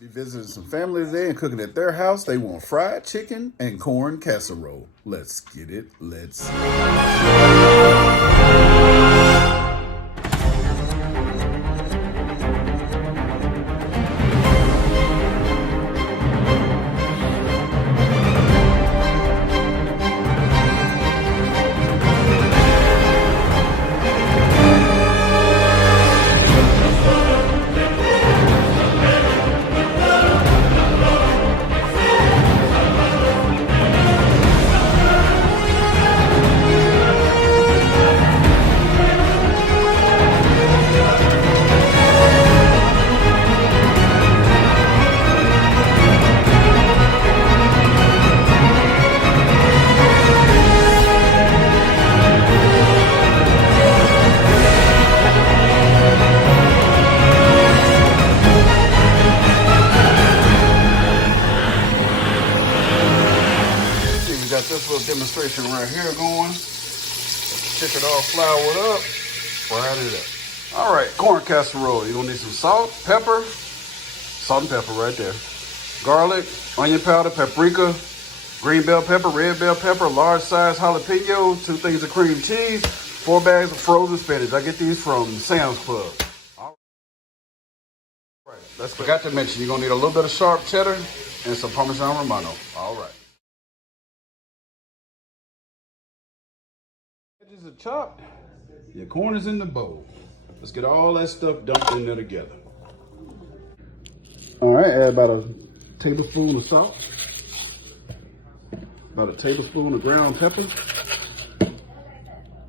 Be visiting some family today and cooking at their house. They want fried chicken and corn casserole. Let's get it. Let's. Got this little demonstration right here going. Check it all floured up, fried it up. All right, corn casserole. You're gonna need some salt, pepper, salt and pepper right there. Garlic, onion powder, paprika, green bell pepper, red bell pepper, large size jalapeno, 2 things of cream cheese, 4 bags of frozen spinach. I get these from Sam's Club. All right, forgot to mention, you're gonna need a little bit of sharp cheddar and some Parmesan Romano. All right. Edges are chopped, your corn is in the bowl. Let's get all that stuff dumped in there together. All right, add about a tablespoon of salt, about a tablespoon of ground pepper,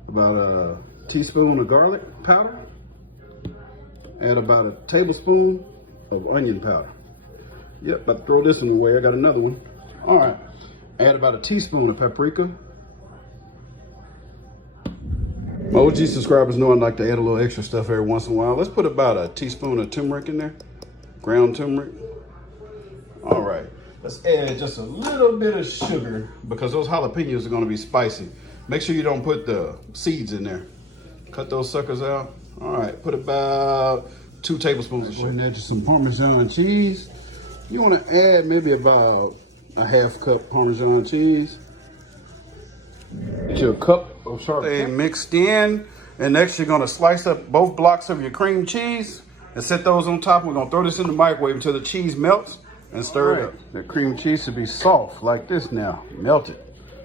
about a teaspoon of garlic powder, add about a tablespoon of onion powder. Yep, about to throw this in the way, I got another one. All right, add about a teaspoon of paprika. My OG subscribers know I like to add a little extra stuff every once in a while. Let's put about a teaspoon of turmeric in there, ground turmeric. All right, let's add just a little bit of sugar because those jalapenos are gonna be spicy. Make sure you don't put the seeds in there. Cut those suckers out. All right, put about 2 tablespoons of sugar. Go ahead and add some Parmesan cheese. You wanna add maybe about a ½ cup Parmesan cheese. Get you a cup of sharp cheddar mixed in, and next you're gonna slice up both blocks of your cream cheese and set those on top. We're gonna throw this in the microwave until the cheese melts and stir it up. The cream cheese should be soft like this now, melted.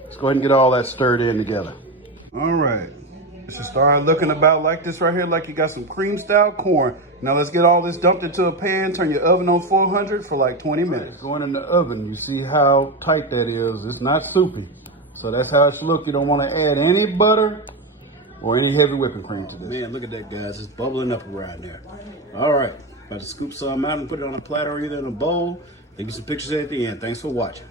Let's go ahead and get all that stirred in together. All right, it should start looking about like this right here, like you got some cream style corn. Now let's get all this dumped into a pan, turn your oven on 400 for like 20 minutes. Going in the oven, you see how tight that is. It's not soupy. So that's how it should look. You don't want to add any butter or any heavy whipping cream to this. Man, look at that, guys. It's bubbling up around there. All right, about to scoop some out and put it on a platter or either in a bowl. Take you some pictures at the end. Thanks for watching.